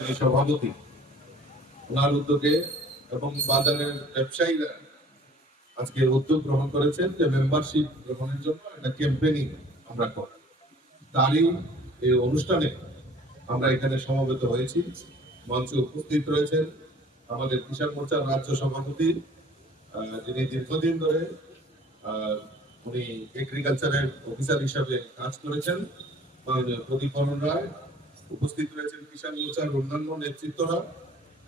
সভাপতি ওনার উদ্যোগে এবং বাজারের ব্যবসায়ীরা আজকে উদ্যোগ গ্রহণ করেছেন যে মেম্বারশিপ গ্রহণের জন্য একটা ক্যাম্পেইনিং আমরা করি। তারই এই অনুষ্ঠানে আমরা এখানে সমবেত হয়েছি। মঞ্চে উপস্থিত রয়েছেন আমাদের কিষাণ মোর্চার রাজ্য সভাপতি যিনি দীর্ঘদিন ধরে উনি এগ্রিকালচারের অফিসার হিসাবে কাজ করেছেন। প্রদীপ রায় উপস্থিত রয়েছেন কিষাণ মোর্চার অন্যান্য নেতৃত্বরা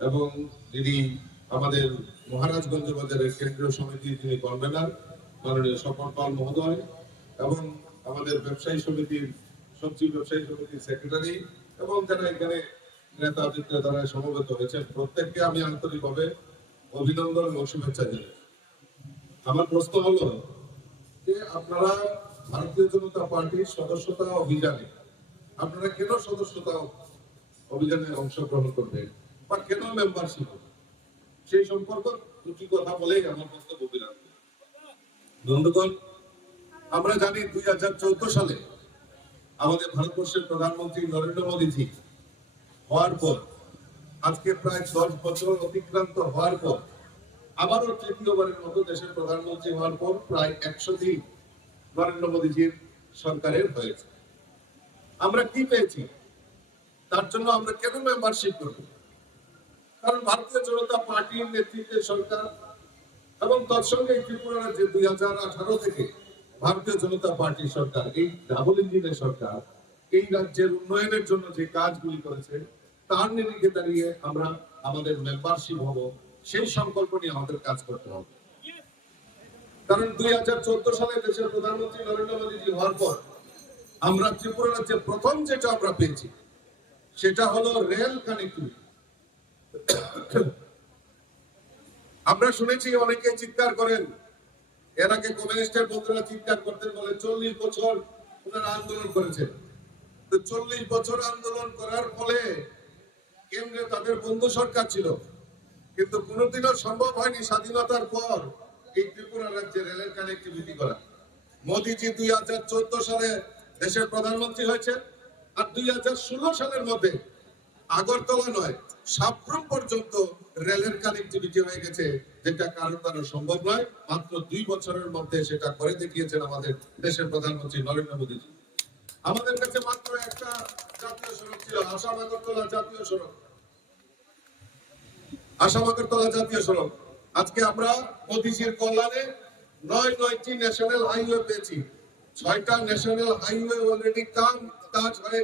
এবং যিনি আমাদের মহারাজগঞ্জ বাজারের কেন্দ্রীয় সমিতির যিনি কনভেনার, মাননীয় স্বপন পাল মহোদয় এবং আমাদের ব্যবসায়ী সমিতির, সবজি ব্যবসায়ী সমিতির সেক্রেটারি এবং যারা এখানে নেতা বিক্রেতারা সমবেত হয়েছেন, প্রত্যেককে আমি আন্তরিকভাবে অভিনন্দন এবং শুভেচ্ছা জানাই। আমার প্রশ্ন হলো যে আপনারা ভারতীয় জনতা পার্টির সদস্যতা অভিযানে আপনারা কেন সদস্যতা অভিযানে অংশগ্রহণ করবেন? বা কেন মেম্বারশিপ সেই সম্পর্ক দুটি কথা বলেই আমার বক্তব্য বিরাম। বন্ধুগণ, আমরা জানি দুই হাজার চৌদ্দ সালে আমাদের ভারতবর্ষের প্রধানমন্ত্রী নরেন্দ্র মোদীজি হওয়ার পর, আজকে প্রায় দশ বছর অতিক্রান্ত হওয়ার পর, আবারও তৃতীয়বারের মতো দেশের প্রধানমন্ত্রী হওয়ার পর প্রায় একশো দিন নরেন্দ্র মোদীজির সরকারের হয়েছে। আমরা কি পেয়েছি? তার জন্য আমরা কেন মেম্বারশিপ করব? কারণ ভারতীয় জনতা পার্টির নেতৃত্বে সরকার এবং তৎসঙ্গে ত্রিপুরা রাজ্যে দুই হাজার থেকে ভারতীয় জনতা পার্টির সরকার, এই ডাবল ইঞ্জিনের সরকার, এই রাজ্যের উন্নয়নের জন্য যে কাজগুলি করেছে, তার নিরিখে দাঁড়িয়ে আমরা আমাদের মেম্বারশিপ হব, সেই সংকল্প নিয়ে আমাদের কাজ করতে হবে। কারণ দুই হাজার চোদ্দ সালে দেশের প্রধানমন্ত্রী নরেন্দ্র মোদীজি হওয়ার পর আমরা ত্রিপুরা রাজ্যে প্রথম যেটা আমরা পেয়েছি, সেটা হলো রেল কানেক্টিভিটি। আমরা শুনেছি অনেকে চিৎকার করেন, এর আগে কমিউনিস্টের বন্ধুরা চিৎকার করতেন, বলে চল্লিশ বছর ওনারা আন্দোলন করেছেন। তো চল্লিশ বছর আন্দোলন করার ফলে কেন্দ্রে তাদের বন্ধু সরকার ছিল। কিন্তু কোনোদিনও সম্ভব হয়নি স্বাধীনতার পর এই ত্রিপুরা রাজ্যে রেলের কানেক্টিভিটি করা। মোদিজি দুই হাজার চোদ্দ সালে দেশের প্রধানমন্ত্রী হয়েছে আর দুই হাজার ষোলো সালের মধ্যে আগরতলা নয় সাপ্রম পর্যন্ত রেলের কানেক্টিভিটি হয়ে গেছে, যেটা কারও কারও সম্ভব নয়। মাত্র দুই বছরের মধ্যে সেটা করে দেখিয়েছেন আমাদের দেশের প্রধানমন্ত্রী নরেন্দ্র মোদীজি। আমাদের কাছে মাত্র একটা জাতীয় সড়ক ছিল, আসাম আগরতলা জাতীয় সড়ক। আসাম আগরতলা জাতীয় সড়ক। আজকে আমরা মোদীজির কল্যাণে নয় নয়টি ন্যাশনাল হাইওয়ে পেয়েছি। ছয়টা ন্যাশনাল হাইওয়ে অলরেডি কাম কাজ হয়ে